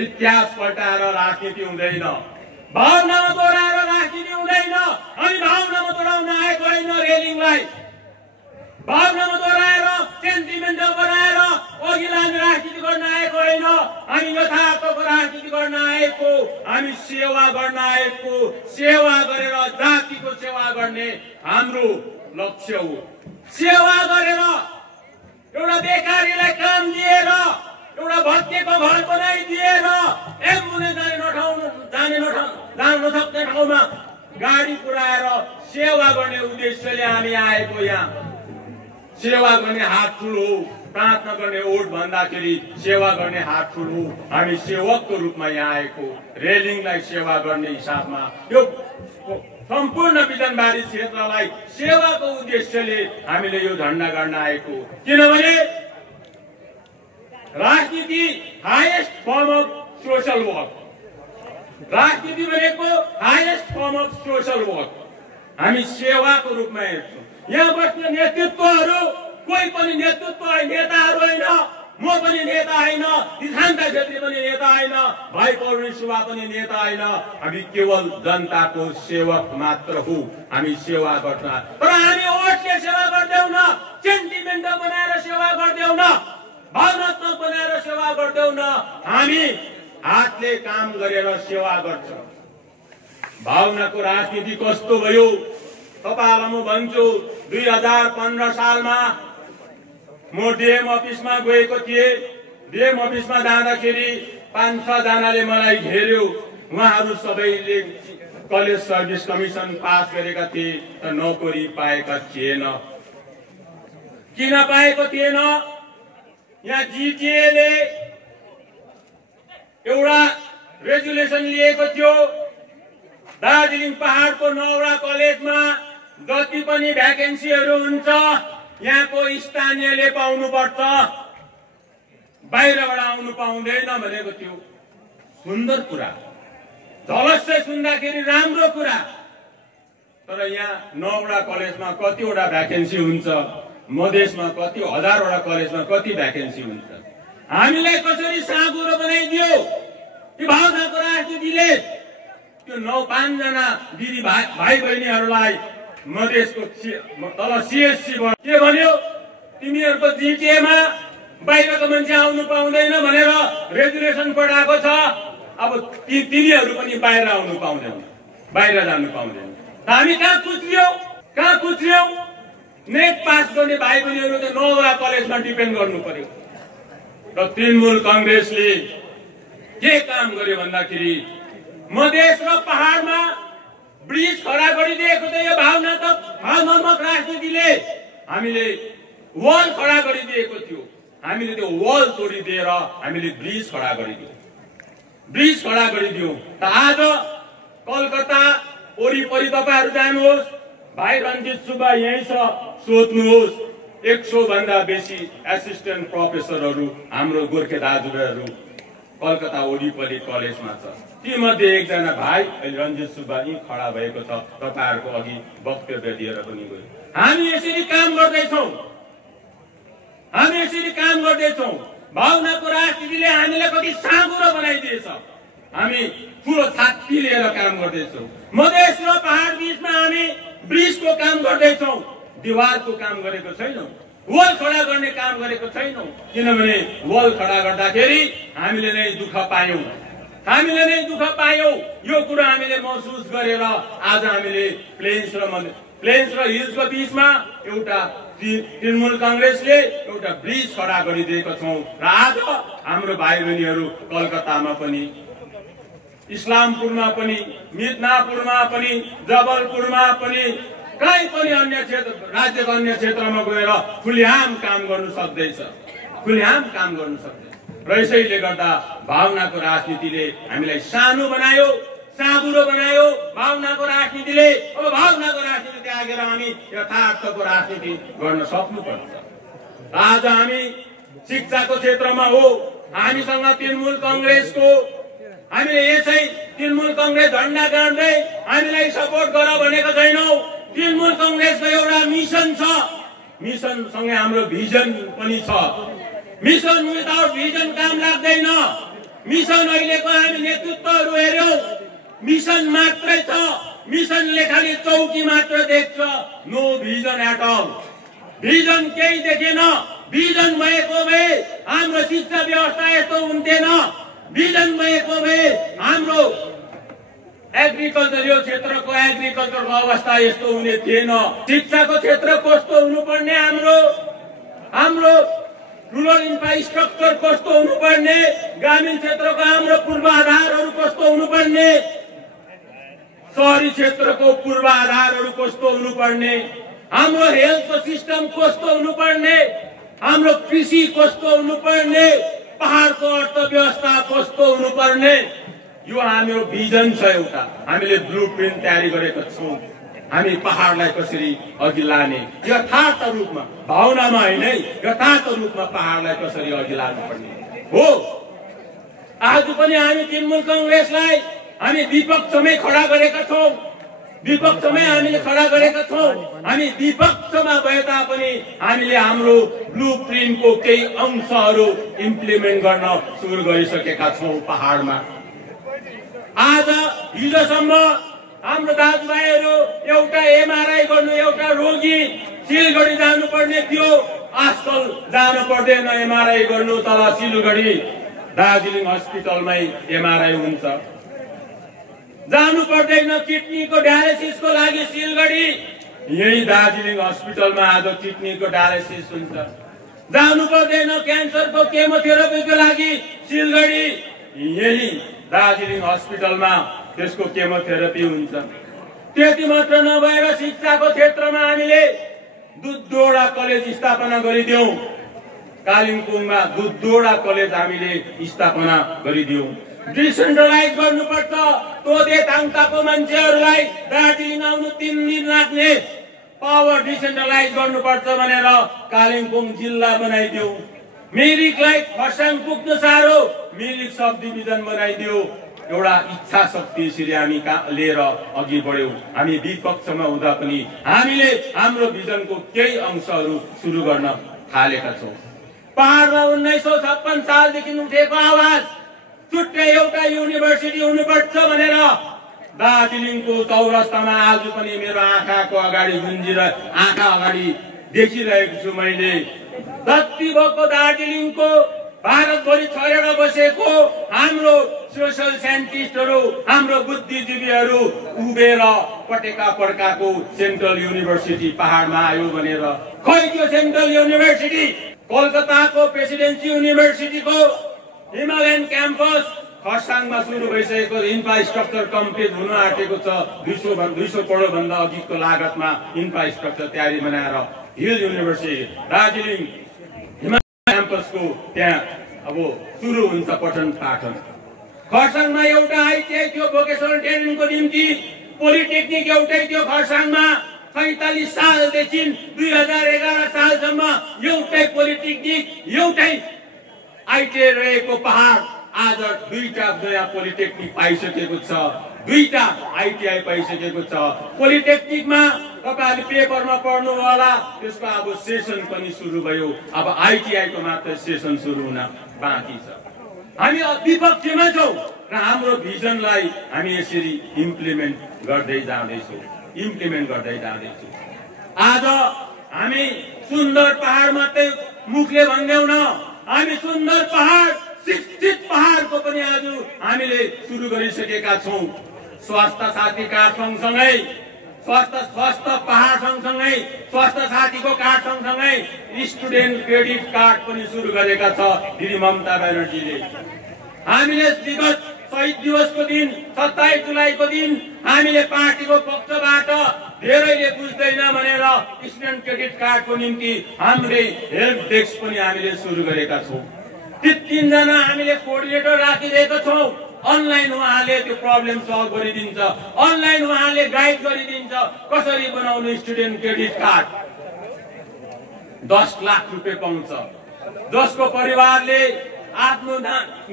इतिहास पल्टाएर राजनीति हुँदैन, भावनामा दोहोऱ्याएर राजनीति हुँदैन। हामी भावनामा दोहोऱ्याउन आएको होइन, रेलिङलाई भावनामा दोहोऱ्याएर सेन्टिमेन्टल बनाएर अघि लाने राजनीति गर्न आएको होइन। हामी यथार्थको राजनीति गर्न आएको, हामी सेवा गर्न आएको, सेवा गरेर जातिको सेवा गर्ने हाम्रो लक्ष्य हो। सेवा गरेर एउटा बेकारीलाई काम दिएर, एउटा भत्केको घर बनाइदिएर, एम्बुलेन्स जान नसक्ने ठाउँमा गाडी पुर्याएर सेवा गर्ने उद्देश्यले हामी आएको। यहाँ सेवा गर्ने हात ठुलो, प्रार्थना गर्ने ओठ भन्दाखेरि सेवा गर्ने हात ठुलो। हामी सेवकको रूपमा यहाँ आएको, रेलिङलाई सेवा गर्ने हिसाबमा यो सम्पूर्ण बिजनबारी क्षेत्रलाई सेवाको उद्देश्यले हामीले यो झण्डा गर्न आएको। किनभने राजनीति highest form of social work, राजनीति भनेको highest form of social work. हामी सेवाको रूपमा हेर्छौँ। यहाँ बस्ने नेतृत्वहरू कोही पनि नेताहरू होइन, म पनि नेता होइन, शान्ता छेत्री पनि नेता होइन, भाइ पौर्णी सुब्बा पनि नेता होइन। हामी केवल जनताको सेवक मात्र हो। हामी सेवा गर्न, तर हामी ओटले सेवा गर्दैनौँ न, सेन्टिमेन्टल बनाएर सेवा गर्दैनौँ न, भावनात्मक बनाएर सेवा गर्दैनौँ न। हामी हातले काम गरेर सेवा गर्छौँ। भावनाको राजनीति कस्तो भयो तपाईहरुलाई म भन्छु। 2015 सालमा म डीएम अफिसमा गएको थिएँ। डीएम अफिसमा जाँदाखेरि 5-6 जनाले मलाई घेर्यो। उहाँहरू सबैले कलेज सर्भिस कमिसन पास गरेका थिए, तर नोकरी पाएका थिएन। किन पाएको थिएन? यहाँ जीटीएले एउटा रेजुलेसन लिएको थियो, दार्जिलिङ पहाडको नौवटा कलेजमा जति पनि भ्याकेन्सीहरू हुन्छ यहाँको स्थानीयले पाउनुपर्छ, बाहिरबाट आउनु पाउँदैन भनेको थियो। सुन्दर कुरा, झलस्सै सुन्दाखेरि राम्रो कुरा। तर यहाँ नौवटा कलेजमा कतिवटा भ्याकेन्सी हुन्छ, मधेसमा कति हजारवटा कलेजमा कति भ्याकेन्सी हुन्छ। हामीलाई कसरी साँगुरो बनाइदियो कि भावनाको राजनीतिले त्यो 9-5 जना दिदी भाइ बहिनीहरूलाई मधेसको तल सीएससी के भन्यो, तिमीहरूको जीटीएमा बाहिरको मान्छे आउनु पाउँदैन भनेर रेजुलेसन पठाएको छ। अब तिमीहरू पनि बाहिर आउनु पाउँदैन, बाहिर जानु पाउँदैन। हामी कहाँ कुच्रियौ? नेट पास गर्ने भाइ बहिनीहरू त नौवटा कलेजमा डिपेन्ड गर्नु पर्यो। र तृणमूल कांग्रेसले के काम गर्यो भन्दाखेरि मधेस र पहाडमा ब्रिज खडा गरिदिएको थियो। यो भावनात्मक राजनीतिले हामीले वल खडा गरिदिएको थियो। हामीले त्यो वल तोडिदिएर हामीले ब्रिज खडा गरिदियौँ। त आज कलकत्ता वरिपरि तपाईहरु जानुहोस्, भाइ रञ्जित सुब्बा यही छ, सोध्नुहोस्। 100 भन्दा बेसी एसिस्टेन्ट प्रोफेसरहरू हाम्रो गोर्खे दाजुभाइहरू कलकत्ता वरिपरि कलेजमा छ। ती मध्ये एकजना भाइ रञ्जित सुब्बा यही खडा भएको छ। तपाईहरुको अघि वक्तव्य दिएर पनि गयो। हामी यसरी काम गर्दैछौँ। भावनाको राजनीतिले हामीलाई कति साँगुरो बनाइदिएछ। हामी ठुलो छाती लिएर काम गर्दैछौँ। मधेस र पहाड बीचमा हामी ब्रिजको काम गर्दैछौँ, दिवारको काम गरेको छैनौँ, वल खडा गर्ने काम गरेको छैनौँ। किनभने वल खडा गर्दाखेरि हामीले नै दुःख पायौँ। यो कुरा हामीले महसुस गरेर आज हामीले प्लेन्स र हिल्सको बीचमा एउटा तृणमूल कांग्रेसले एउटा ब्रिज खडा गरिदिएको छौँ। र आज हाम्रो भाइ बहिनीहरू कलकत्तामा पनि, इस्लामपुरमा पनि, मिदनापुरमा पनि, जबलपुरमा पनि, कहीँ पनि अन्य क्षेत्र राज्यको अन्य क्षेत्रमा गएर खुलेआम काम गर्नु सक्दैछ। र यसैले गर्दा भावनाको राजनीतिले हामीलाई सानो बनायो, साँगुरो बनायो। भावनाको राजनीतिले अब भावनाको राजनीति त्यागेर हामी यथार्थको राजनीति गर्न सक्नुपर्छ। आज हामी शिक्षाको क्षेत्रमा हो, हामीसँग तृणमूल कांग्रेसको, हामीले यसै तृणमूल कांग्रेस झण्डा गाड्दै हामीलाई सपोर्ट गर भनेको छैनौँ। तृणमूल कांग्रेसको एउटा मिसन छ, मिसनसँगै हाम्रो भिजन पनि छ। मिसन विदाउट भिजन काम लाग्दैन। मिसन अहिलेको हामी नेतृत्वहरू हेर्यौं, मिसन मात्रै छ, मिसनले खालि चौकी मात्र देख्छ, no vision at all. Vision केही देखेन। भिजन भएको भए हाम्रो शिक्षा व्यवस्था यस्तो हुन्थेन। भिजन भएको भए हाम्रो एग्रिकल्चर यो क्षेत्रको एग्रिकल्चरको अवस्था यस्तो हुने थिएन। शिक्षाको क्षेत्र कस्तो हुनुपर्ने, हाम्रो रुरल इन्फ्रास्ट्रक्चर कस्तो हुनुपर्ने, ग्रामीण क्षेत्रको हाम्रो पूर्वाधारहरू कस्तो हुनुपर्ने, शहरी क्षेत्रको पूर्वाधारहरू कस्तो हुनुपर्ने, हाम्रो हेल्थको सिस्टम कस्तो हुनुपर्ने, हाम्रो कृषि कस्तो हुनुपर्ने, पहाडको अर्थव्यवस्था कस्तो हुनुपर्ने, यो हाम्रो भिजन छ। एउटा हामीले ब्लुप्रिन्ट तयारी गरेका छौं। हामी पहाडलाई कसरी अघि लाने, यथार्थ रूपमा, भावनामा होइन, यथार्थ रूपमा पहाडलाई कसरी अघि लानुपर्ने हो। आज पनि हामी तृणमूल कंग्रेसलाई हामी विपक्षमै खडा गरेका छौं। विपक्षमै हामीले खडा गरेका छौं। हामी विपक्षमा भए तापनि हामीले हाम्रो ब्लुप्रिन्टको केही अंशहरू इम्प्लिमेन्ट गर्न सुरु गरिसकेका छौं पहाडमा। आज हिजोसम्म हाम्रो दाजुभाइहरू एउटा एमआरआई गर्नु, एउटा रोगी सिलगढी जानुपर्ने थियो, आजकल जानु पर्दैन एमआरआई गर्नु। तल सिलगढी दार्जिलिङ हस्पिटलमै एमआरआई हुन्छ। जानु पर्दैन किडनीको डायलिसिसको लागि सिलगढी, यही दार्जिलिङ हस्पिटलमा आज किडनीको डायलिसिस हुन्छ। जानु पर्दैन क्यान्सरको केमोथेरापीको लागि सिलगढी, यही दार्जिलिङ हस्पिटलमा त्यसको केमोथेरापी हुन्छ। त्यति मात्र नभएर शिक्षाको क्षेत्रमा हामीले 2 कलेज स्थापना गरिदियौं। कालिम्पोङमा 2 कलेज हामीले स्थापना गरिदियौं। डिसेन्ट्रलाइज गर्नुपर्छ। तोदे ताङताको मान्छेहरूलाई दार्जिलिङ आउनु 3 दिन लाग्ने पावर डिसेन्ट्रलाइज गर्नुपर्छ भनेर कालिम्पोङ जिल्ला बनाइदियौं। मिरिकलाई खरसाङ पुग्न साह्रो, मिरिक सब डिभिजन बनाइदियो। एउटा इच्छा शक्ति यसरी हामी लिएर अघि बढ्यौं। हामी विपक्षमा हुँदा पनि हामीले हाम्रो भिजनको केही अंशहरू सुरु गर्न थालेका छौं। पहाडमा 1956 सालदेखि उठेको आवाज, छुट्टै एउटा युनिभर्सिटी हुनुपर्छ भनेर दार्जिलिङको चौरस्तामा आज पनि मेरो आँखाको अगाडि गुन्जिएर आँखा अगाडि देखिरहेको छु मैले। जति भएको दार्जिलिङको भारतभरि छरेर बसेको हाम्रो सोशल साइन्टिस्टहरू, हाम्रो बुद्धिजीवीहरू उभिएर पटेका पड्काको सेन्ट्रल युनिभर्सिटी पहाडमा आयो भनेर। खै त्यो सेन्ट्रल युनिभर्सिटी? कोलकाताको प्रेसिडेन्सी युनिभर्सिटीको हिमालयन क्याम्पस खरसाङमा सुरु भइसकेको, इन्फ्रास्ट्रक्चर कम्प्लिट हुन आँटेको छ। 200 करोड भन्दा अधिकको लागतमा इन्फ्रास्ट्रक्चर तयारी बनाएर हिल युनिभर्सिटी दार्जिलिङ हिमालयन क्याम्पसको त्यहाँ अब सुरु हुन्छ पठन पाठन। खरसाङमा एउटा आइटिआई थियो भोकेसनल ट्रेनिङको निम्ति, पोलिटेक्निक एउटै थियो खरसाङमा। 47 सालदेखि 2011 सालसम्म एउटै पोलिटेक्निक, एउटै आइटिआई रहेको पहाड आज 2टा नयाँ पोलिटेक्निक पाइसकेको छ, 2टा आइटिआई पाइसकेको छ। पोलिटेक्निकमा तपाईहरुले पेपरमा पढ्नु होला, त्यसको अब सेसन पनि सुरु भयो। अब आइटिआईको मात्र सेसन सुरु हुन बाँकी छ। हामी विपक्षमा छौं र हाम्रो भिजनलाई हामी यसरी इम्प्लिमेन्ट गर्दै जाँदैछौं। आज हामी सुन्दर पहाड मात्रै मुखले भन्दैनौं, हामी सुन्दर पहाड, शिक्षित पहाडको पनि आज हामीले सुरु गरिसकेका छौं। स्वास्थ्य साथी कार्ड सँगसँगै, स्वास्थ्य पहाड सँगसँगै, स्वास्थ्य साथीको कार्ड सँगसँगै स्टुडेन्ट क्रेडिट कार्ड पनि सुरु गरेका छ दिदी ममता ब्यानर्जीले। हामीले विगत शहीद दिवसको दिन 27 जुलाईको दिन हामीले पार्टीको पक्षबाट धेरैले बुझ्दैन भनेर स्टुडेन्ट क्रेडिट कार्डको निम्ति हामीले हेल्प डेस्क पनि हामीले सुरु गरेका छौं। 3 जना हामीले कोअर्डिनेटर राखिदिएका छौं। अनलाइन उहाँले त्यो प्रब्लम सल्भ गरिदिन्छ, अनलाइन उहाँले गाइड गरिदिन्छ कसरी बनाउनु स्टुडेन्ट क्रेडिट कार्ड। 10 लाख रुपैयाँ पाउँछ। जसको परिवारले आफ्नो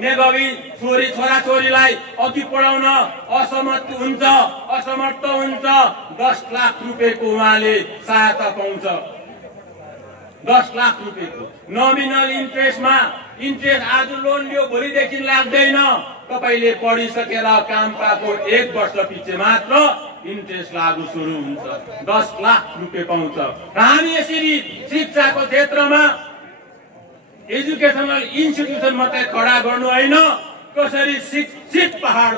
मेधावी छोराछोरीलाई अघि पढाउन असमर्थ हुन्छ 10 लाख रुपैयाँको उहाँले सहायता पाउँछ। 10 लाख रुपैयाँको नोमिनल इन्ट्रेस्टमा इन्ट्रेस्ट आज लोन लियो भोलिदेखि लाग्दैन। तपाईले पढिसकेर काम पाएको 1 वर्ष पछि मात्र इन्ट्रेस्ट लागू सुरु हुन्छ। 10 लाख रुपियाँ पाउँछ। हामी यसरी शिक्षाको क्षेत्रमा एजुकेसनल इन्स्टिट्युसन मात्रै खडा गर्नु होइन, कसरी शिक्षित पहाड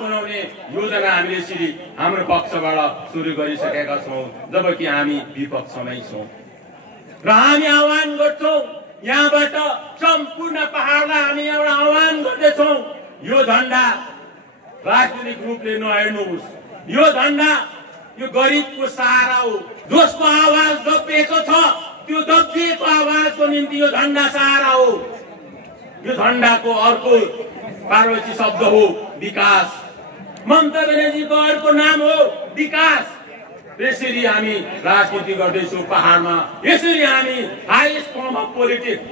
बनाउने योजना हामीले यसरी हाम्रो पक्षबाट सुरु गरिसकेका छौँ, जबकि हामी विपक्षमै छौँ। र हामी आह्वान गर्छौँ यहाँबाट सम्पूर्ण पहाडलाई हामी एउटा आह्वान गर्दैछौँ, यो झण्डा राजनीतिक रूपले नहेर्नुहोस्। यो झण्डा यो गरिबको सहारा हो। जसको आवाज दबिएको छ त्यो दबिएको आवाजको निम्ति यो झण्डा सहारा हो। यो झण्डाको अर्को पार्वती शब्द हो विकास। ममता ब्यानर्जीको अर्को नाम हो विकास। यसरी हामी राजनीति गर्दैछौँ पहाडमा। यसरी हामी highest form of politics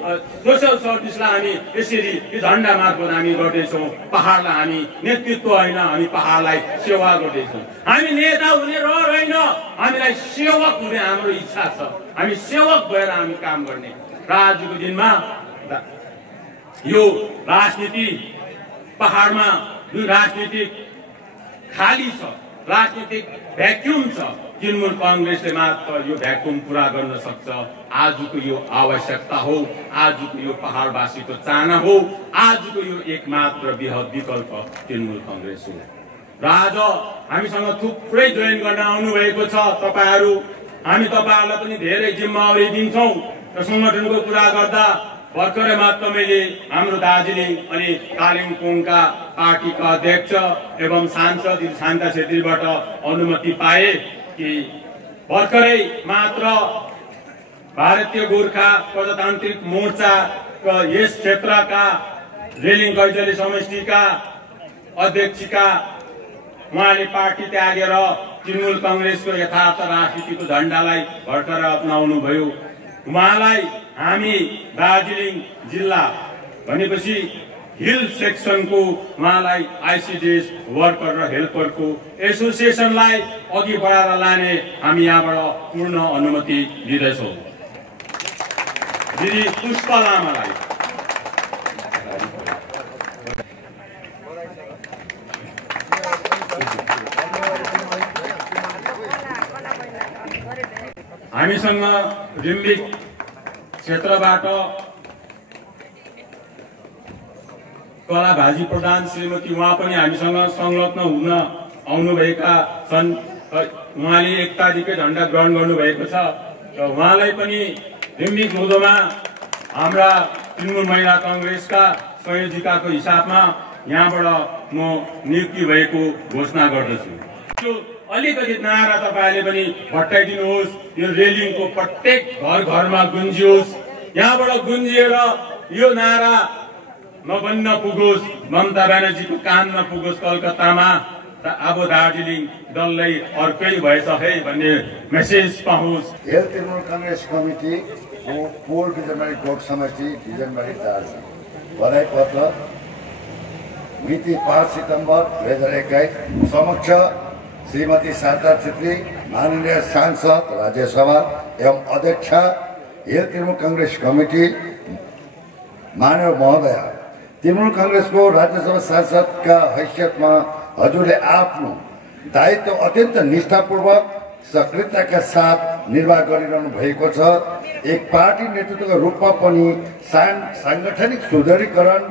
social सर्भिसलाई हामी यसरी यो झण्डा मार्फत हामी गर्दैछौँ। पहाडलाई हामी नेतृत्व होइन, हामी पहाडलाई सेवा गर्दैछौँ। हामी नेता हुने रहर होइन, हामीलाई सेवक हुने हाम्रो इच्छा छ। हामी सेवक भएर हामी काम गर्ने। र आजको दिनमा यो राजनीति पहाडमा जुन राजनीतिक खाली छ, राजनीतिक भ्याक्युम छ, तृणमूल कांग्रेसले मात्र यो भ्याक्युम पूरा गर्न सक्छ। आजको यो आवश्यकता हो, आजको यो पहाडवासीको चाहना हो, आजको यो एकमात्र बृहत विकल्प तृणमूल कांग्रेस हो। र आज हामीसँग थुप्रै जोइन गर्न आउनु भएको छ तपाईहरू। हामी तपाईहरूलाई पनि धेरै जिम्मेवारी दिन्छौँ। र संगठनको कुरा गर्दा भर्खरै मात्र मैले हाम्रो दार्जिलिङ अनि कालिम्पोङका पार्टीका अध्यक्ष एवं सांसद शान्ता छेत्रीबाट अनुमति पाए कि भर्खरै मात्र भारतीय गोर्खा प्रजातान्त्रिक मोर्चाका यस क्षेत्रका रेलिङ कैजली समष्टिका अध्यक्षका उहाँले पार्टी त्यागेर तृणमूल कांग्रेसको यथार्थ राजनीतिको झण्डालाई भर्खरै अपनाउनु भयो। उहाँलाई हामी दार्जिलिङ जिल्ला भनेपछि हिल सेक्सनको उहाँलाई आइसिडिएस वर्कर र हेल्परको एसोसिएसनलाई अघि बढाएर लाने हामी यहाँबाट पूर्ण अनुमति दिँदैछौँ। दिदी पुष्प लामालाई हामीसँग रिम्बिक क्षेत्रबाट कला भाजी प्रधान श्रीमती उहाँ पनि हामीसँग संलग्न हुन आउनुभएका छन्। उहाँले 1 तारिखकै झण्डा ग्रहण गर्नुभएको छ र उहाँलाई पनि रिम्बिक लोधोमा हाम्रा तृणमूल महिला कांग्रेसका संयोजिकाको हिसाबमा यहाँबाट म नियुक्ति भएको घोषणा गर्दछु। अलिकति नारा तपाईले पनि भट्टाइदिनुहोस्। यो रेलिङको प्रत्येक घरमा गुन्जियोस्। यहाँबाट गुन्जिएर यो नारा नबन्न पुगोस्, ममता ब्यानर्जीको कानमा पुगोस् कलकत्तामा। अब दार्जिलिङ डल्लै अर्कै भएछ है भन्ने मेसेज पाओस्। तृणमूल कांग्रेस कमिटी पूर्व बिजनबारी गोठ समष्टि बिजनबारी दार्जिलिङ बधाई पत्र मिति 5 सितम्बर 2021 समक्ष श्रीमती शान्ता छेत्री माननीय सांसद राज्यसभा एवं अध्यक्ष हिल तृणमूल कांग्रेस कमिटी मानव महोदय, तृणमूल कांग्रेसको राज्यसभा सांसदका हैसियतमा हजुरले आफ्नो दायित्व अत्यन्त निष्ठापूर्वक सक्रियताका साथ निर्वाह गरिरहनु भएको छ। एक पार्टी नेतृत्वको रूपमा पनि सांगठनिक सुदृढीकरण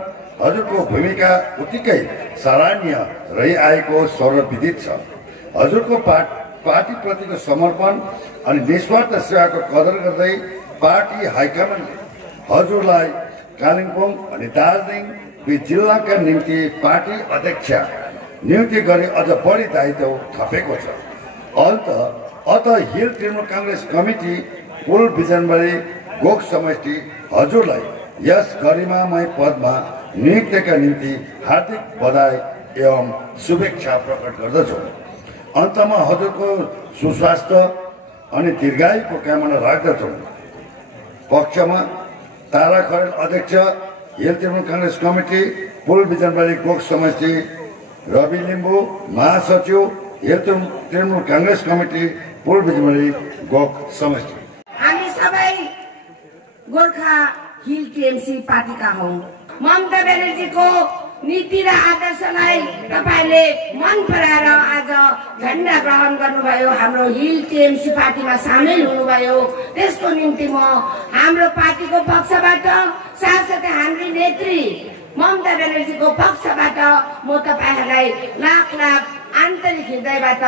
हजुरको भूमिका उत्तिकै सराहनीय रहिआएको सर्वविदित छ। हजुरको पार्टी प्रतिको समर्पण अनि निस्वार्थ सेवाको कदर गर्दै पार्टी हाइकमान्डले हजुरलाई कालिम्पोङ अनि दार्जिलिङ दुई जिल्लाका निम्ति पार्टी अध्यक्ष नियुक्ति गरी अझ बढी दायित्व थपेको छ। अत हिल तृणमूल कांग्रेस कमिटी पूर्व बिजनबारी गोख समष्टि हजुरलाई यस गरिमामय पदमा नियुक्तिका निम्ति हार्दिक बधाई एवं शुभेच्छा प्रकट गर्दछु। अन्तमा हजुरको सुस्वास्थ्य अनि दीर्घायुको कामना राख्दछौँ। पक्षमा तारा खरेल अध्यक्ष हिल तृणमूल कांग्रेस कमिटी पूर्व बिजनबारी गोख समष्टि, रवि लिम्बू महासचिव हिल तृणमूल कांग्रेस कमिटी पूर्व बिजनबारी गोख समष्टि। हामी सबै गोर्खा हिल टिएमसी पार्टीका हौ। ममता ब्यानर्जीको नीति र आदर्शलाई तपाईले मन पराएर आज झण्डा ग्रहण गर्नुभयो, हाम्रो हिल टिएमसी पार्टीमा सामेल हुनुभयो। त्यसको निम्ति म हाम्रो पार्टीको पक्षबाट साथसाथै हाम्री नेत्री ममता ब्यानर्जीको पक्षबाट म तपाईहरुलाई लाख लाख आन्तरिक हृदयबाट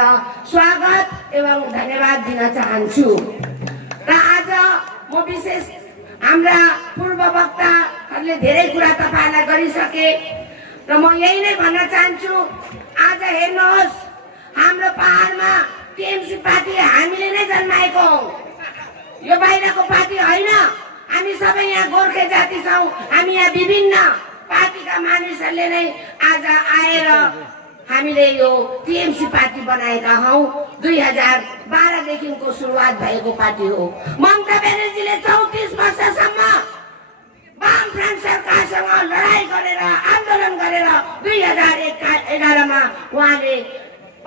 स्वागत एवं धन्यवाद दिन चाहन्छु। र आज म विशेष हाम्रा पूर्व वक्ताहरूले धेरै कुरा तपाईहरुलाई गरिसके र म यही नै भन्न चाहन्छु। आज हेर्नुहोस्, हाम्रो पहाडमा टिएमसी पार्टी हामीले नै जन्माएको हौ, यो बाहिरको पार्टी होइन। हामी सबै यहाँ गोर्खे जाति छौं, हामी यहाँ विभिन्न पार्टीका मानिसहरूले नै आज आएर हामीले यो टिएमसी पार्टी बनाएका हौ। 2012 देखिको सुरुवात भएको पार्टी हो। ममता ब्यानर्जीले 34 वर्षसम्म वामफ्रन्ट सरकारसँग लडाई गरेर आन्दोलन गरेर 2011 मा उहाँले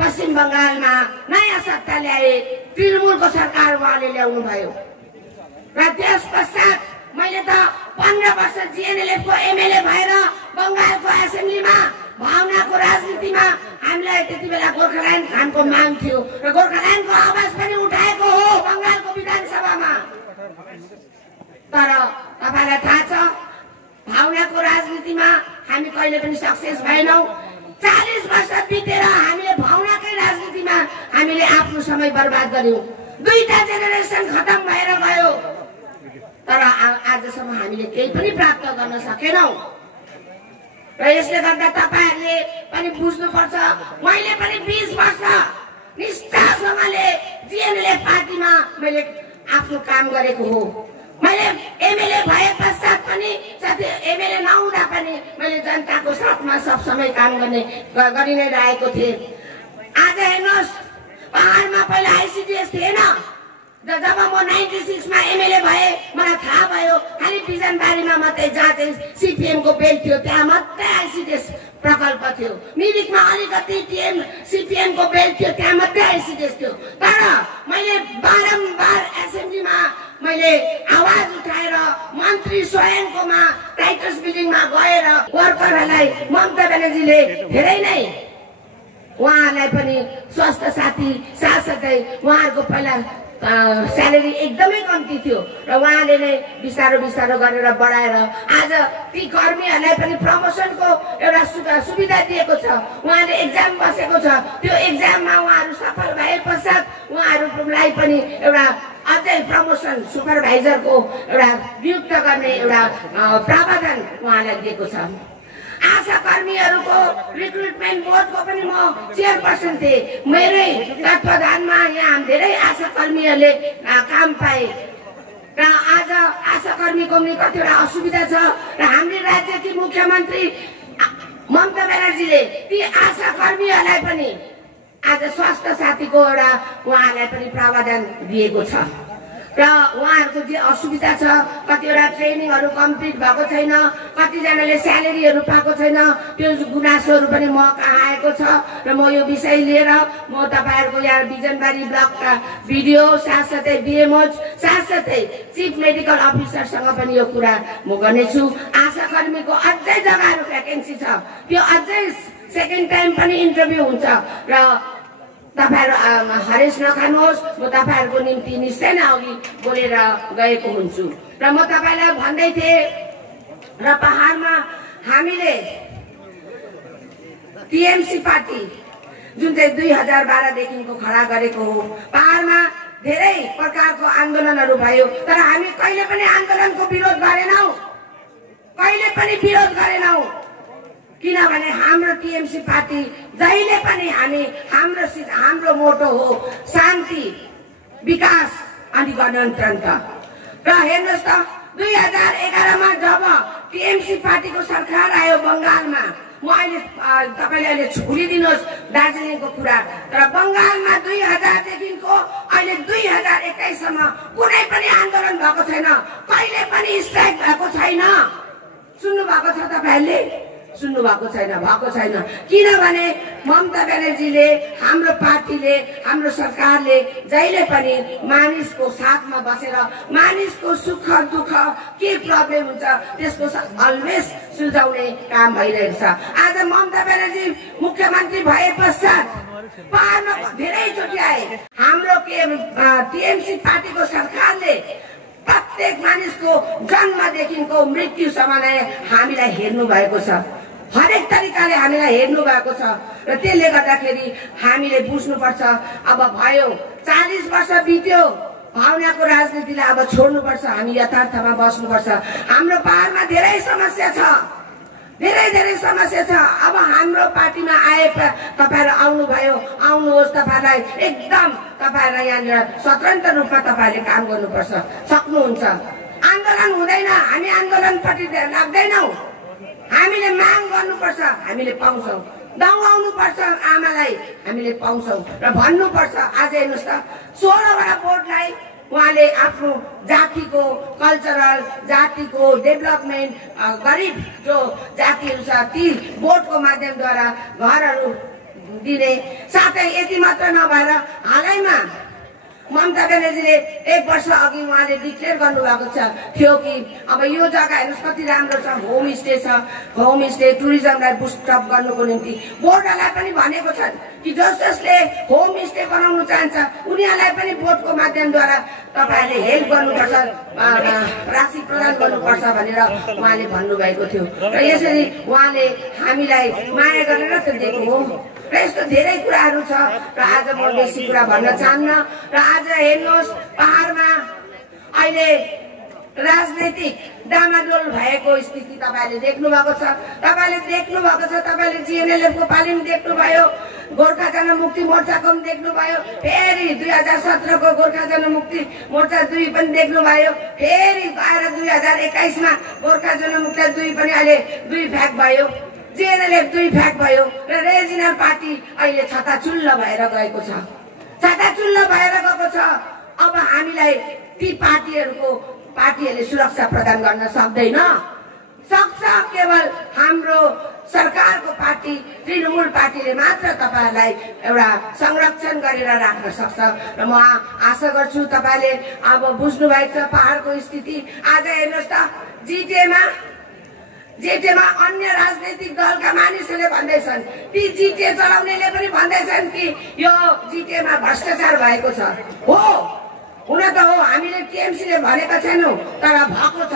पश्चिम बंगालमा नयाँ सत्ता ल्याए, तृणमूलको सरकार उहाँले ल्याउनु भयो। र त्यस पश्चात मैले त 15 वर्ष जीएनएलएफ को एमएलए भएर बंगालको एसेम्ब्लीमा भावनाको राजनीतिमा हामीलाई त्यति बेला गोर्खाल्यान्ड खानको माग थियो र गोर्खाल्यान्डको आवाज पनि उठाएको हो बंगालको विधानसभामा। तर तपाईलाई थाहा छ, भावनाको राजनीतिमा हामी कहिले पनि सक्सेस भएनौं। 40 वर्ष बितेर हामीले भावनाकै राजनीतिमा हामीले आफ्नो समय बर्बाद गर्यौं। 2टा जेनेरेसन खतम भएर गयो, तर आजसम्म हामीले केही पनि प्राप्त गर्न सकेनौं। र यसले गर्दा तपाईहरुले पनि बुझ्नुपर्छ, मैले पनि 20 वर्ष निष्ठासँगले जीएनएलएफ पार्टीमा मैले आफ्नो काम गरेको हो। मैले एमएलए भए पश्चात पनि, साथै एमएलए नहुँदा पनि मैले जनताको साथमा सब समय काम गरि नै रहेको थिएँ। आज हेर्नुहोस्, पहाडमा पहिला आइसिडिएस थिएन। जब म 96 मा एमएलए भए मलाई थाहा भयो खाली बिजनबारीमा मात्रै जहाँ चाहिँ सिपिएम को बेल्ट थियो त्यहाँ मात्रै आइसिडिएस प्रकल्प थियो। मिरिकमा अलिकति सिपिएम को बेल्ट थियो, त्यहाँ मात्रै आइसिडिएस थियो। तर मैले बारम्बार एसेम्ब्लीमा मैले आवाज उठाएर मन्त्री स्वयंकोमा टाइटस बिल्डिङमा गएर वर्करहरूलाई ममता ब्यानर्जीले धेरै नै उहाँलाई पनि स्वास्थ्य साथी साथसाथै उहाँहरूको पहिला स्यालेरी एकदमै कम्ती थियो र उहाँले नै बिस्तारो बिस्तारो गरेर बढाएर आज ती कर्मीहरूलाई पनि प्रमोसनको एउटा सुविधा दिएको छ। उहाँले एक्जाम बसेको छ, त्यो एक्जाममा उहाँहरू सफल भए पश्चात उहाँहरूलाई पनि एउटा अझै प्रमोसन सुपरभाइजरको एउटा नियुक्त गर्ने एउटा प्रावधान उहाँलाई दिएको छ। आशा कर्मीहरूको रिक्रुटमेन्ट बोर्डको पनि म चेयरपर्सन थिएँ। मेरै तत्वावधानमा यहाँ धेरै आशा कर्मीहरूले काम पाए र आज आशा कर्मीको पनि कतिवटा असुविधा छ र हाम्रो राज्यकी मुख्यमन्त्री ममता ब्यानर्जीले ती आशा कर्मीहरूलाई पनि आज स्वास्थ्य साथीको एउटा उहाँलाई पनि प्रावधान दिएको छ र उहाँहरूको जे असुविधा छ, कतिवटा ट्रेनिङहरू कम्प्लिट भएको छैन, कतिजनाले स्यालेरीहरू पाएको छैन, त्यो गुनासोहरू पनि म कहाँ आएको छ र म यो विषय लिएर म तपाईहरुको यहाँ बिजनबारी ब्लकका भिडियो साथसाथै बिएमओज साथसाथै चिफ मेडिकल अफिसरसँग पनि यो कुरा म गर्नेछु। आशा कर्मीको अझै जग्गाहरू भ्याकेन्सी छ, त्यो अझै सेकेन्ड टाइम पनि इन्टरभ्यू हुन्छ र तपाईहरु हरेस नखानुहोस्। म तपाईहरुको निम्ति निश्चय नै अघि बोलेर गएको हुन्छु र म तपाईलाई भन्दै थिएँ र पहाडमा हामीले टिएमसी पार्टी जुन चाहिँ 2012 देखिको खडा गरेको हो। पहाडमा धेरै प्रकारको आन्दोलनहरू भयो, तर हामी कहिले पनि आन्दोलनको विरोध गरेनौं, कहिले पनि विरोध गरेनौं। किनभने हाम्रो टिएमसी पार्टी जहिले पनि हाम्रो मोटो हो शान्ति, विकास अनि गणतन्त्र। र हेर्नुहोस् त 2011 मा जब टिएमसी पार्टीको सरकार आयो बंगालमा, म अहिले तपाईले अहिले भुलिदिनुहोस् दार्जिलिङको कुरा, तर बंगालमा 2000 देखिको अहिले 2021 सम्म कुनै पनि आन्दोलन भएको छैन, कहिले पनि स्ट्राइक भएको छैन। सुन्नु भएको छ तपाईहरुले? सुन्नु भएको छैन किनभने ममता ब्यानर्जीले हाम्रो पार्टीले हाम्रो सरकारले जहिले पनि मानिसको साथमा बसेर मानिसको सुख दुःख के प्रब्लम हुन्छ त्यसको अलवेज सुल्झाउने काम भइरहेको छ। आज ममता ब्यानर्जी मुख्यमन्त्री भए पश्चात पहाडमा धेरैचोटि आए। हाम्रो टिएमसी पार्टीको सरकारले प्रत्येक मानिसको जन्मदेखिको मृत्युसम्म नै हामीलाई हेर्नु भएको छ, हरेक तरिकाले हामीलाई हेर्नु भएको छ र त्यसले गर्दाखेरि हामीले बुझ्नुपर्छ अब भयो 40 वर्ष बित्यो, भावनाको राजनीतिलाई अब छोड्नुपर्छ, हामी यथार्थमा बस्नुपर्छ। हाम्रो पहाडमा धेरै समस्या छ, धेरै समस्या छ। अब हाम्रो पार्टीमा आए तपाईहरु आउनुभयो, आउनुहोस्, तपाईहरुलाई एकदम तपाईहरुलाई यहाँनिर स्वतन्त्र रूपमा तपाईहरुले काम गर्नुपर्छ, सक्नुहुन्छ। आन्दोलन हुँदैन, हामी आन्दोलनपट्टि लाग्दैनौँ, हामीले माग गर्नुपर्छ, हामीले पाउँछौँ। दौडाउनु पर्छ आमालाई, हामीले पाउँछौँ र भन्नुपर्छ। आज हेर्नुहोस् त 16 वटा बोर्डलाई उहाँले आफ्नो जातिको कल्चरल जातिको डेभलपमेन्ट गरिब जो जातिहरू छ ती बोर्डको माध्यमद्वारा घरहरू दिने, साथै यति मात्र नभएर हालैमा ममता ब्यानर्जीले 1 वर्ष अघि उहाँले डिक्लेयर गर्नुभएको थियो कि अब यो जग्गा हेर्नुहोस् कति राम्रो छ, होमस्टे छ, होमस्टे टुरिज्मलाई बुस्टअप गर्नुको निम्ति बोर्डलाई पनि भनेको छ कि जसले होमस्टे बनाउन चाहन्छ उनीहरूलाई पनि बोर्डको माध्यमद्वारा तपाईहरुले हेल्प गर्नुपर्छ, राशि प्रदान गर्नुपर्छ भनेर उहाँले भन्नुभएको थियो र यसरी उहाँले हामीलाई माया गरेर त दिएको हो र यस्तो धेरै कुराहरू छ र आज म बेसी कुरा भन्न चाहन्न। र आज हेर्नुहोस् पहाडमा अहिले राजनीतिक डामाडोल भएको स्थिति तपाईले देख्नु भएको छ, तपाईले जिएनएलएफ को पालि पनि देख्नुभयो, गोर्खा जनमुक्ति मोर्चाको पनि देख्नुभयो, फेरि 2017 को गोर्खा जनमुक्ति मोर्चा 2 पनि देख्नुभयो, फेरि आएर 2021 मा गोर्खा जनमुक्ति 2 पनि अहिले 2 फ्याक भयो, जिएनएलएफ 2 फ्याक भयो र रिजनल पार्टी अहिले छताचुल्ल भएर गएको छ, अब हामीलाई ती पार्टीहरूले सुरक्षा प्रदान गर्न सक्दैन, सक्छ केवल हाम्रो सरकारको पार्टी तृणमूल पार्टीले मात्र तपाईहरुलाई एउटा संरक्षण गरेर राख्न सक्छ र म आशा गर्छु तपाईले अब बुझ्नु भएको छ पहाडको स्थिति। आज हेर्नुहोस् त जिटिएमा अन्य राजनीतिक दलका मानिसहरूले भन्दैछन्, ती जिटिए चलाउनेले पनि भन्दैछन् कि यो जिटिएमा भ्रष्टाचार भएको छ। हो, हुन त हो, हामीले टिएमसीले भनेका छैनौं, तर भएको छ।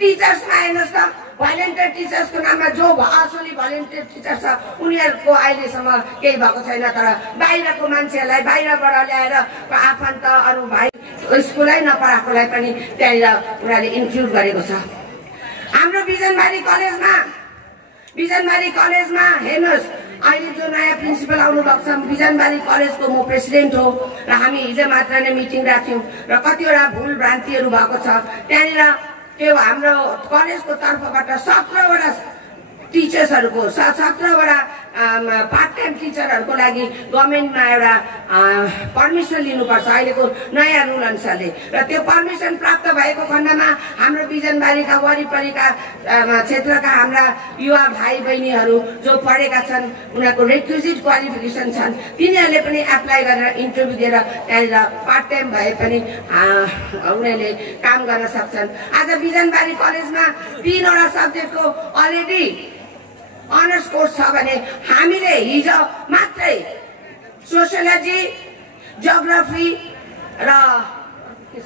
टिचर्समा हेर्नुहोस् त, भलिन्टियर टिचर्सको नाममा जो असली भलिन्टियर टिचर छ उनीहरूको अहिलेसम्म केही भएको छैन, तर बाहिरको मान्छेहरूलाई बाहिरबाट ल्याएर आफन्त अरू भाइ स्कुलै नपढाएकोलाई पनि त्यहाँनिर उनीहरूले इन्क्लुड गरेको छ। हाम्रो बिजनबारी कलेजमा हेर्नुहोस् अहिले जो नयाँ प्रिन्सिपल आउनु भएको छ, बिजनबारी कलेजको म प्रेसिडेन्ट हो र हामी हिजो मात्र नै मिटिङ राख्यौं र कतिवटा भुल भ्रान्तिहरू भएको छ त्यहाँनिर। त्यो हाम्रो कलेजको तर्फबाट 17 वटा टिचर्सहरूको 17 वटा पार्ट टाइम टिचरहरूको लागि गभर्नमेन्टमा एउटा पर्मिसन लिनुपर्छ अहिलेको नयाँ रुल अनुसारले, र त्यो पर्मिसन प्राप्त भएको खण्डमा हाम्रो बिजनबारीका वरिपरिका क्षेत्रका हाम्रा युवा भाइ बहिनीहरू जो पढेका छन्, उनीहरूको रिक्विजिट क्वालिफिकेसन छन्, तिनीहरूले पनि एप्लाई गरेर इन्टरभ्यू दिएर त्यहाँनिर पार्ट टाइम भए पनि उनीहरूले काम गर्न सक्छन्। आज बिजनबारी कलेजमा 3 वटा सब्जेक्टको अलरेडी अनर्स कोर्स छ भने हामीले हिजो मात्रै सोशियोलोजी, जियोग्राफी र के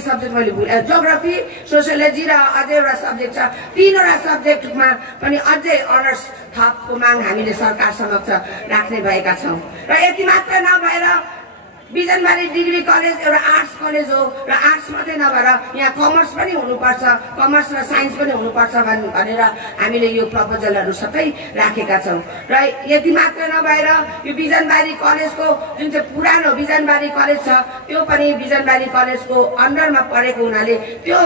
सब्जेक्ट मैले भुले, जियोग्राफी, सोशियोलोजी र अझै एउटा सब्जेक्ट छ, 3 वटा सब्जेक्टमा पनि अझै अनर्स थपको माग हामीले सरकार समक्ष राख्ने भएका छौं। र यति मात्र नभएर बिजनबारी डिग्री कलेज एउटा आर्ट्स कलेज हो र आर्ट्स मात्रै नभएर यहाँ कमर्स पनि हुनुपर्छ, कमर्स र साइन्स पनि हुनुपर्छ भनेर हामीले यो प्रपोजलहरू सबै राखेका छौं। र यति मात्र नभएर यो बिजनबारी कलेजको जुन चाहिँ पुरानो बिजनबारी कलेज छ त्यो पनि बिजनबारी कलेजको अन्डरमा परेको हुनाले त्यो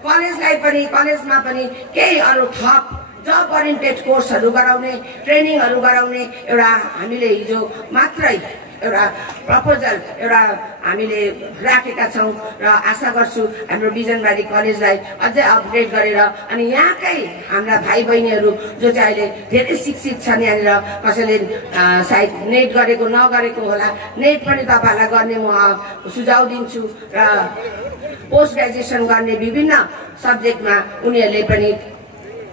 कलेजमा पनि केही अरू थप जब ओरिएन्टेड कोर्सहरू गराउने, ट्रेनिङहरू गराउने एउटा हामीले हिजो मात्रै एउटा प्रपोजल एउटा हामीले राखेका छौँ र आशा गर्छु हाम्रो बिजनबारी कलेजलाई अझै अपग्रेड गरेर अनि यहाँकै हाम्रा भाइ बहिनीहरू जो चाहिँ अहिले धेरै शिक्षित छन् यहाँनिर कसैले सायद नेट गरेको नगरेको होला नेट पनि तपाईँहरूलाई गर्ने म सुझाव दिन्छु र पोस्ट ग्रेजुएसन गर्ने विभिन्न सब्जेक्टमा उनीहरूले पनि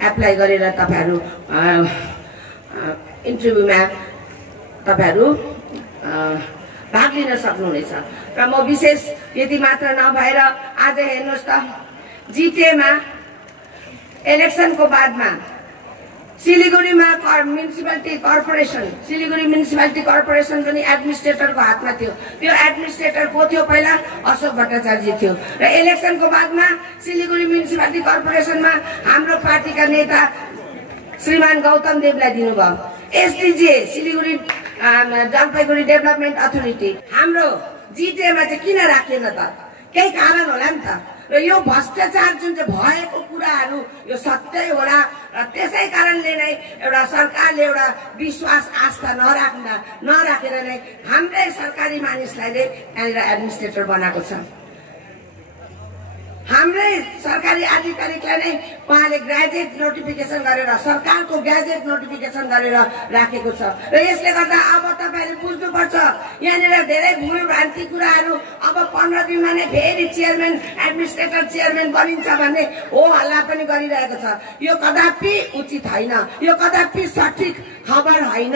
एप्लाई गरेर तपाईँहरू इन्टरभ्यूमा तपाईँहरू भाग लिन सक्नुहुनेछ र म विशेष यति मात्र नभएर आज हेर्नुहोस् त जिटिएमा इलेक्सनको बादमा सिलिगुडीमा म्युनिसिपालिटी कर्पोरेसन पनि एडमिनिस्ट्रेटरको हातमा थियो त्यो एडमिनिस्ट्रेटर को थियो पहिला अशोक भट्टाचार्य थियो र इलेक्सनको बादमा सिलिगुडी म्युनिसिपालिटी कर्पोरेसनमा हाम्रो पार्टीका नेता श्रीमान गौतम देवलाई दिनुभयो एसडिजिए सिलिगुडी जलपाइगुडी डेभलपमेन्ट अथोरिटी हाम्रो जिटिएमा चाहिँ किन राखिएन त केही कारण होला नि त र यो भ्रष्टाचार जुन चाहिँ भएको कुराहरू यो सत्य होला र त्यसै कारणले नै एउटा सरकारले एउटा विश्वास आस्था नराखेर नै हाम्रै सरकारी मानिसलाई नै यहाँनिर एडमिनिस्ट्रेटर बनाएको छ हाम्रै सरकारी अधिकारीलाई नै उहाँले ग्रेजुएट नोटिफिकेसन गरेर सरकारको ग्रेजुएट नोटिफिकेसन गरेर राखेको छ र यसले गर्दा अब तपाईले बुझ्नुपर्छ यहाँनिर धेरै भुल भ्रान्ति कुराहरू अब 15 दिनमा नै फेरि चेयरम्यान एडमिनिस्ट्रेटर चेयरम्यान बनिन्छ भन्ने हो हल्ला पनि गरिरहेको छ यो कदापि उचित होइन यो कदापि सठिक खबर होइन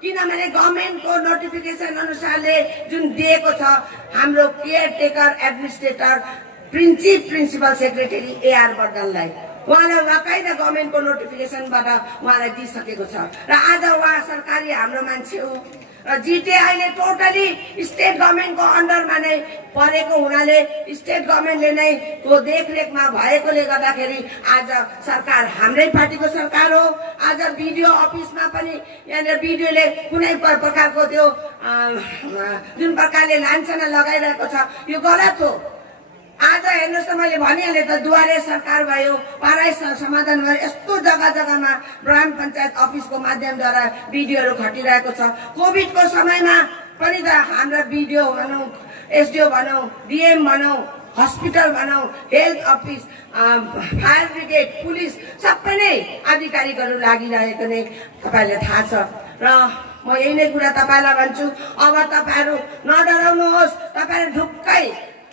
किनभने गभर्नमेन्टको नोटिफिकेसन अनुसारले जुन दिएको छ हाम्रो caretaker administrator principal secretary A वर्धनलाई उहाँलाई वाकैदा गभर्नमेन्टको नोटिफिकेसनबाट उहाँलाई दिइसकेको छ र आज उहाँ सरकारी हाम्रो मान्छे हो र जिटिए अहिले टोटली स्टेट गभर्नमेन्टको अन्डरमा नै परेको हुनाले स्टेट गभर्नमेन्टले नै को देखरेखमा भएकोले गर्दाखेरि आज सरकार हाम्रै पार्टीको सरकार हो आज बिडिओ अफिसमा पनि यहाँनिर बिडिओले कुनै प्रकारको त्यो जुन प्रकारले लान्छना लगाइरहेको छ यो गलत हो आज हेर्नुहोस् त मैले भनिहालेँ त दुवारे सरकार भयो पाराई समाधान भयो यस्तो जग्गा जग्गामा ग्राम पञ्चायत अफिसको माध्यमद्वारा बिडिओहरू खटिरहेको छ कोभिडको समयमा पनि त हाम्रा बिडिओ भनौँ एसडिओ भनौँ डिएम भनौँ हस्पिटल भनौँ health office fire brigade police सबै नै अधिकारीहरू लागिरहेको नै तपाईँलाई थाहा छ र म यही नै कुरा तपाईँलाई भन्छु अब तपाईँहरू नडराउनुहोस् तपाईँहरू ढुक्कै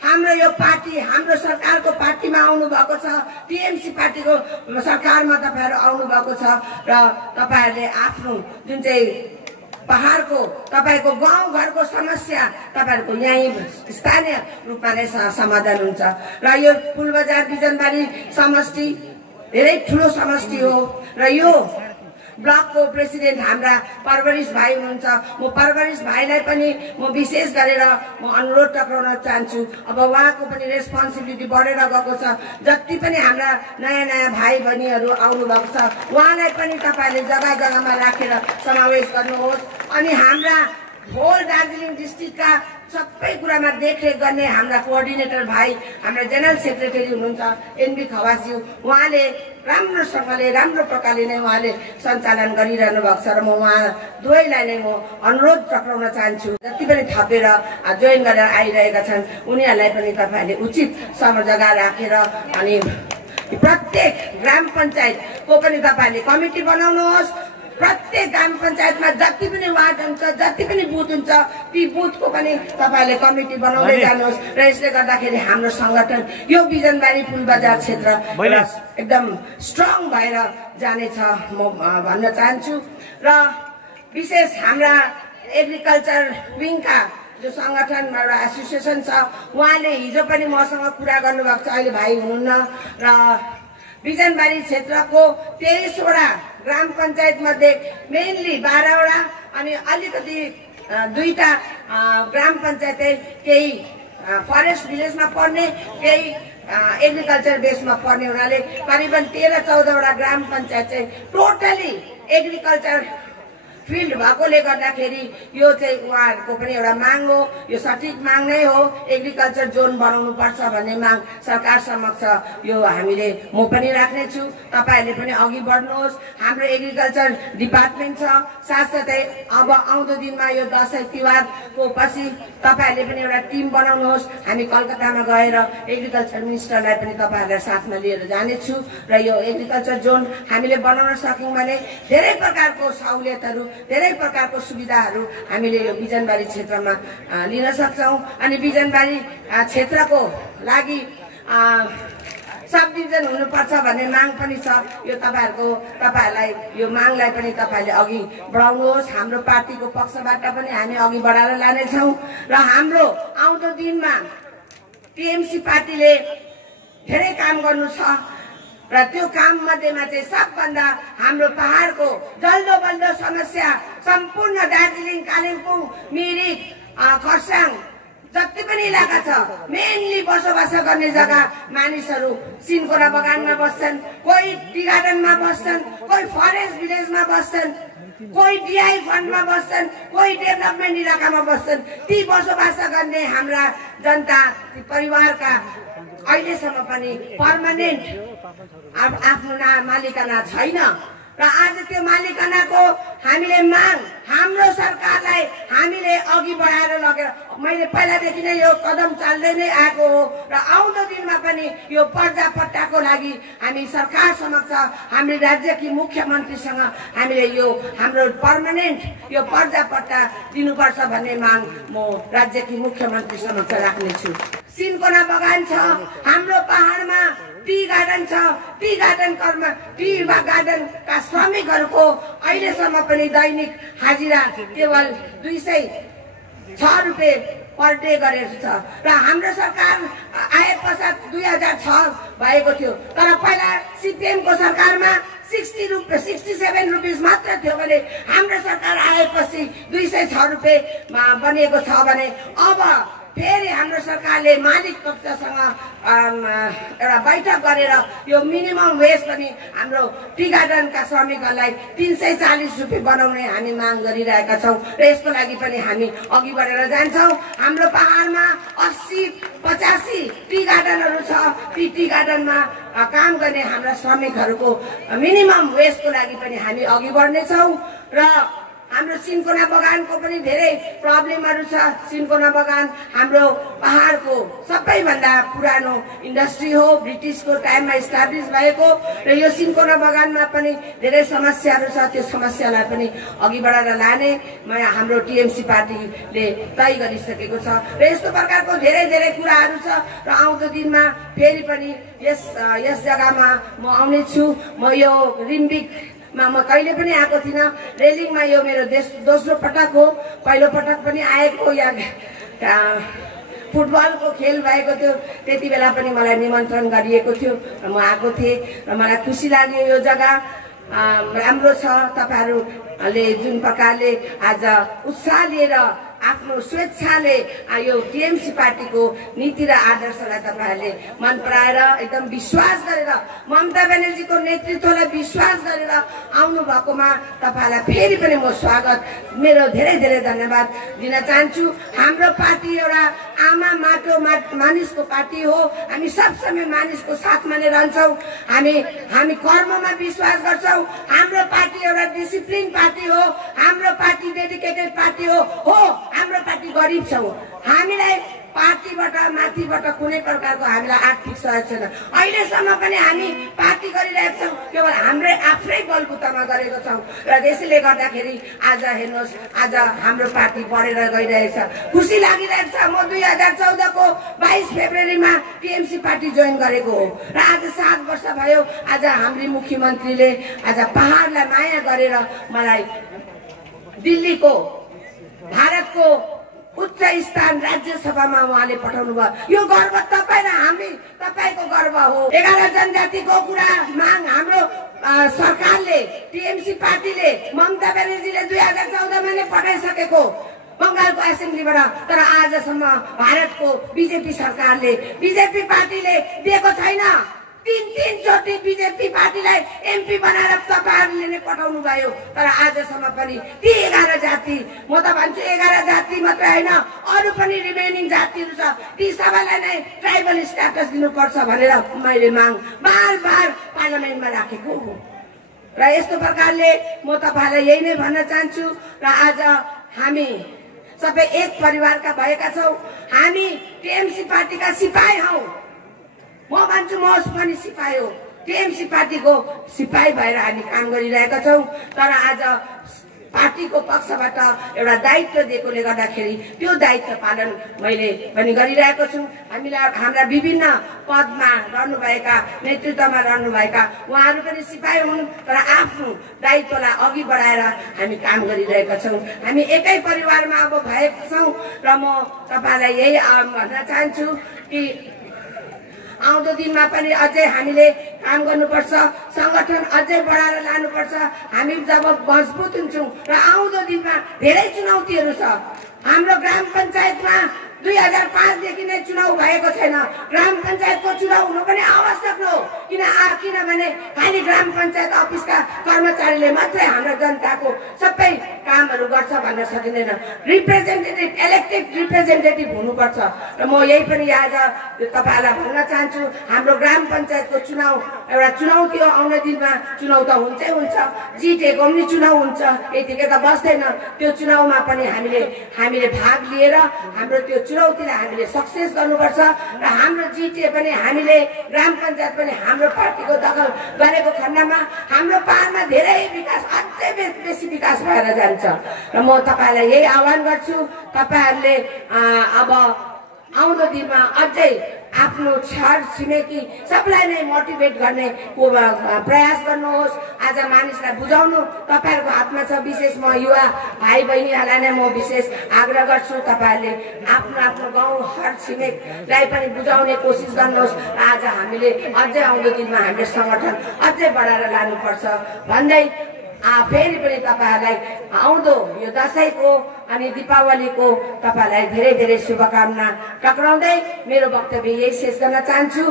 हाम्रो यो पार्टी हाम्रो सरकारको पार्टीमा आउनु भएको छ टिएमसी पार्टीको सरकारमा तपाईँहरू आउनु भएको छ र तपाईँहरूले आफ्नो जुन चाहिँ पहाडको तपाईँको गाउँघरको समस्या तपाईँहरूको यहीँ स्थानीय रूपमा नै समाधान हुन्छ र यो फुलबजार बिजनबारी समष्टि धेरै ठुलो समष्टि हो र यो ब्लकको प्रेसिडेन्ट हाम्रा परवरिश भाइ हुनुहुन्छ म परवरिश भाइलाई पनि म विशेष गरेर म अनुरोध टक्राउन चाहन्छु अब उहाँको पनि रेस्पोन्सिबिलिटी बढेर गएको छ जति पनि हाम्रा नयाँ नयाँ भाइ बहिनीहरू आउनु भएको छ उहाँलाई पनि तपाईँले जग्गा जग्गामा राखेर समावेश गर्नुहोस् अनि हाम्रा होल दार्जिलिङ डिस्ट्रिक्टका सबै कुरामा देखरेख गर्ने हाम्रा कोअर्डिनेटर भाइ हाम्रा जेनरल सेक्रेटरी हुनुहुन्छ एनबी खवासज्यू उहाँले राम्रोसँगले राम्रो प्रकारले नै उहाँले सञ्चालन गरिरहनु भएको छ र म उहाँ दुवैलाई नै म अनुरोध टक्राउन चाहन्छु जति पनि थपेर जोइन गरेर आइरहेका छन् उनीहरूलाई पनि तपाईँहरूले उचित समय जग्गा राखेर अनि प्रत्येक ग्राम पञ्चायतको पनि तपाईँहरूले कमिटी बनाउनुहोस् प्रत्येक ग्राम पञ्चायतमा जति पनि वार्ड हुन्छ जति पनि बुथ हुन्छ ती बुथको पनि तपाईँहरूले कमिटी बनाउँदै जानुहोस् र यसले गर्दाखेरि हाम्रो संगठन यो बिजनबारी फुलबजार क्षेत्र एकदम स्ट्रङ भएर जानेछ म भन्न चाहन्छु र विशेष हाम्रा एग्रिकल्चर विङका जो संगठन एउटा एसोसिएसन छ उहाँले हिजो पनि मसँग कुरा गर्नुभएको छ अहिले भाइ हुनुहुन्न र बिजनबारी क्षेत्रको 23वटा ग्राम पञ्चायत मध्ये मेनली 12वटा अनि अलिकति 2टा ग्राम पञ्चायत केही फरेस्ट भिलेजमा पर्ने केही एग्रिकल्चर बेसमा पर्ने हुनाले करिबन 13-14वटा ग्राम पञ्चायत चाहिँ टोटली एग्रिकल्चर फिल्ड भएकोले गर्दाखेरि यो चाहिँ उहाँहरूको पनि एउटा माग हो। यो सठिक माग नै हो। एग्रिकल्चर जोन बनाउनु पर्छ भन्ने माग सरकार समक्ष यो हामीले म पनि राख्नेछु। तपाईहरुले पनि अघि बढ्नुहोस्। हाम्रो एग्रिकल्चर डिपार्टमेन्ट छ। साथसाथै अब आउँदो दिनमा यो दशैं तिहारको पछि तपाईहरुले पनि एउटा टिम बनाउनुहोस्। हामी कलकत्तामा गएर एग्रिकल्चर मिनिस्टरलाई पनि तपाईहरुलाई साथमा लिएर जानेछु र यो एग्रिकल्चर जोन हामीले बनाउन सक्यौं भने धेरै प्रकारको सहुलियतहरु, धेरै प्रकारको सुविधाहरु हामीले यो बिजनबारी क्षेत्रमा लिन सक्छौं। अनि बिजनबारी क्षेत्रको लागि सब डिभिजन हुनुपर्छ भन्ने माग पनि छ। यो तपाईहरुलाई यो मागलाई पनि तपाईले अघि बढाउनुहोस्। हाम्रो पार्टीको पक्षबाट पनि हामी अघि बढाएर लानेछौं र हाम्रो आउँदो दिनमा टीएमसी पार्टीले धेरै काम गर्नु छ र त्यो काम मध्येमा चाहिँ सबभन्दा हाम्रो पहाडको जल्दो बल्दो समस्या सम्पूर्ण दार्जिलिङ, कालिम्पोङ, मिरिक, खरसाङ जति पनि इलाका छ मेनली बसोबास गर्ने जग्गा मानिसहरू सिन्कोना बगानमा बस्छन्, कोही टी गार्डनमा बस्छन्, कोही फरेस्ट भिलेजमा बस्छन्, कोही डीआई फन्डमा बस्छन्, कोही डेभलपमेन्ट इलाकामा बस्छन्। ती बसोबास गर्ने हाम्रा जनता परिवारका अहिलेसम्म पनि पर्मानेन्ट आफ्नो मालिकाना छैन र आज त्यो मालिकानाको हामीले माग हाम्रो सरकारलाई हामीले अघि बढाएर लगेर मैले पहिलादेखि नै यो कदम चाल्दै नै आएको हो र आउँदो दिनमा पनि यो पर्जापट्टाको लागि हामी सरकार समक्ष हाम्रो राज्यकी मुख्यमन्त्रीसँग हामीले यो हाम्रो पर्मानेन्ट यो पर्जापट्टा दिनुपर्छ भन्ने माग म राज्यकी मुख्यमन्त्री समक्ष राख्नेछु। सिन्कोना बगान छ, हाम्रो पहाडमा टी गार्डन छ, टी गार्डनका श्रमिकहरूको अहिलेसम्म पनि दैनिक हाजिरा केवल 206 रुपियाँ पर डे गरेको छ र हाम्रो सरकार आए पश्चात 2006 भएको थियो। तर पहिला सीपीएम को सरकारमा 67 रुपियाँ मात्र थियो भने हाम्रो सरकार आएपछि 206 रुपियाँमा बनिएको छ भने अब फेरि हाम्रो सरकारले मालिक पक्षसँग एउटा बैठक गरेर यो मिनिमम वेज पनि हाम्रो टी गार्डनका श्रमिकहरूलाई 340 रुपियाँ बनाउने हामी माग गरिरहेका छौं र यसको लागि पनि हामी अघि बढेर जान्छौं। हाम्रो पहाडमा 80-85 टी गार्डनहरू छ। ती टी गार्डनमा काम गर्ने हाम्रा श्रमिकहरूको मिनिमम वेजको लागि पनि हामी अघि बढ्नेछौं र हाम्रो सिन्कोना बगानको पनि धेरै प्रब्लमहरु छ। सिन्कोना बगान हाम्रो पहाडको सबैभन्दा पुरानो इन्डस्ट्री हो, ब्रिटिशको टाइममा एस्टाब्लिश भएको र यो सिन्कोना बगानमा पनि धेरै समस्याहरु छ। त्यो समस्यालाई पनि अघि बढाएर लाने हाम्रो टीएमसी पार्टीले तय गरिसकेको छ र यस्तो प्रकारको धेरै कुराहरु छ र आउँदो दिनमा फेरि पनि यस जग्गामा म आउने छु। म यो रिम्बिक म कहिले पनि आएको थिइन। रेलिङमा यो मेरो दोस्रो पटक हो। पहिलो पटक पनि आएको यहाँ फुटबलको खेल भएको थियो, त्यति बेला पनि मलाई निमन्त्रण गरिएको थियो र म आएको थिएँ र मलाई खुसी लाग्यो। यो जग्गा राम्रो छ। तपाईहरुले जुन प्रकारले आज उत्साह लिएर आफ्नो स्वेच्छाले यो टीएमसी पार्टीको नीति र आदर्शलाई तपाईहरुले मन पराएर एकदम विश्वास गरेर ममता ब्यानर्जीको नेतृत्वलाई विश्वास गरेर आउनु भएकोमा तपाईहरुलाई फेरि पनि म स्वागत, मेरो धेरै धन्यवाद दिन चाहन्छु। हाम्रो पार्टी एउटा आमा माटो मानिसको पार्टी हो। हामी सब समय मानिसको साथमा नै रहन्छौं। हामी कर्ममा विश्वास गर्छौं। हाम्रो पार्टी एउटा डिसिप्लिन पार्टी हो। हाम्रो पार्टी डेडिकेटेड पार्टी हो। हाम्रो पार्टी गरिब छौं। हामीलाई पार्टीबाट माथिबाट कुनै प्रकारको हामीलाई आर्थिक सहयोग छैन। अहिलेसम्म पनि हामी पार्टी गरिरहेका छौं, केवल हाम्रै आफ्नै बलबुतामा गरेको छौं र त्यसैले गर्दाखेरि आज हेर्नुहोस्, आज हाम्रो पार्टी बढेर गइरहेछ। खुसी लागिरहेको छ। म 2014 को 22 फेब्रुअरीमा टीएमसी पार्टी जोइन गरेको हो र आज 7 वर्ष भयो। आज हाम्रो मुख्यमन्त्रीले आज पहाडलाई माया गरेर मलाई दिल्लीको भारतको उच्च स्थान राज्यसभामा उहाँले पठाउनु भयो। यो गर्व तपाईको गर्व हो। 11 जनजातिको कुरा माग हाम्रो सरकारले टीएमसी पार्टीले ममता ब्यानर्जीले 2014 मा नै पठाइसकेको बंगालको एसेम्ब्लीबाट। तर आजसम्म भारतको बीजेपी सरकारले, बीजेपी पार्टीले दिएको छैन। तीन चोटि बीजेपी पार्टीलाई एमपी बनाएर तपाईहरुले नै पठाउनु भयो। तर आजसम्म पनि ती 11 जाति, म त भन्छु 11 जाति मात्र हैन, अरु पनि रिमेनिङ जातिहरु छ, ती सबैलाई नै ट्राइबल स्ट्याटस दिनुपर्छ भनेर मैले माग बार पार्लियामेन्टमा राखेको हो। र यस्तो प्रकारले म तपाईहरुलाई यही नै भन्न चाहन्छु। र आज हामी सबै एक परिवारका भएका छौं। हामी टीएमसी पार्टीका सिपाही हौ। म भन्छु म पनि सिपाही हो, टीएमसी पार्टीको सिपाही भएर हामी काम गरिरहेका छौं। तर आज पार्टीको पक्षबाट एउटा दायित्व दिएकोले गर्दाखेरि त्यो दायित्व पालन मैले पनि गरिरहेको छु। हाम्रा विभिन्न पदमा रहनुभएका, नेतृत्वमा रहनुभएका उहाँहरू पनि सिपाही हुन्, तर आफ्नो दायित्वलाई अघि बढाएर हामी काम गरिरहेका छौं। हामी एकै परिवारमा अब भएका छौं। र म तपाईलाई यही भन्न चाहन्छु कि आउँदो दिनमा पनि अझै हामीले काम गर्नुपर्छ, संगठन अझै बढाएर लानुपर्छ। हामी जब मजबुत हुन्छौं र आउँदो दिनमा धेरै चुनौतीहरू छ। हाम्रो ग्राम पञ्चायतमा 2005 देखि नै चुनाव भएको छैन। ग्राम पञ्चायतको चुनाव हुनु पनि आवश्यक हो। किनभने खाली ग्राम पञ्चायत अफिसका कर्मचारीले मात्रै हाम्रो जनताको सबै कामहरू गर्छ भन्न सकिँदैन। रिप्रेजेन्टेटिभ, इलेक्टेड रिप्रेजेन्टेटिभ हुनुपर्छ। र म यही पनि आज तपाईहरुलाई भन्न चाहन्छु, हाम्रो ग्राम पञ्चायतको चुनाव एउटा चुनौती हो। आउने दिनमा चुनाव त हुन्छै हुन्छ, जितेको पनि चुनाव हुन्छ, यतिकै त बस्दैन। त्यो चुनावमा पनि हामीले भाग लिएर हाम्रो त्यो चुनौतीलाई हामीले सक्सेस गर्नुपर्छ। र हाम्रो जिटिए पनि हामीले ग्राम पञ्चायत पनि हाम्रो पार्टीको दखल गरेको खण्डमा हाम्रो पाहाडमा धेरै विकास, अझै बेसी विकास भएर जान्छ। र म तपाईलाई यही आह्वान गर्छु, तपाईहरुले अब आउँदो दिनमा अझै आफ्नो छर छिमेकी सबलाई नै मोटिभेट गर्ने प्रयास गर्नुहोस्। आज मानिसलाई बुझाउनु तपाईहरुको हातमा छ। विशेष म युवा भाइ बहिनीहरूलाई नै म विशेष आग्रह गर्छु, तपाईहरुले आफ्नो गाउँ हर छिमेकलाई पनि बुझाउने कोसिस गर्नुहोस्। आज हामीले अझै आउँदो दिनमा हाम्रो संगठन अझै बढाएर लानुपर्छ भन्दै फेरि पनि तपाईहरुलाई आउँदो यो दशैंको अनि दीपावलीको तपाईहरुलाई धेरै धेरै शुभकामना टक्राउँदै मेरो वक्तव्य यही शेष गर्न चाहन्छु।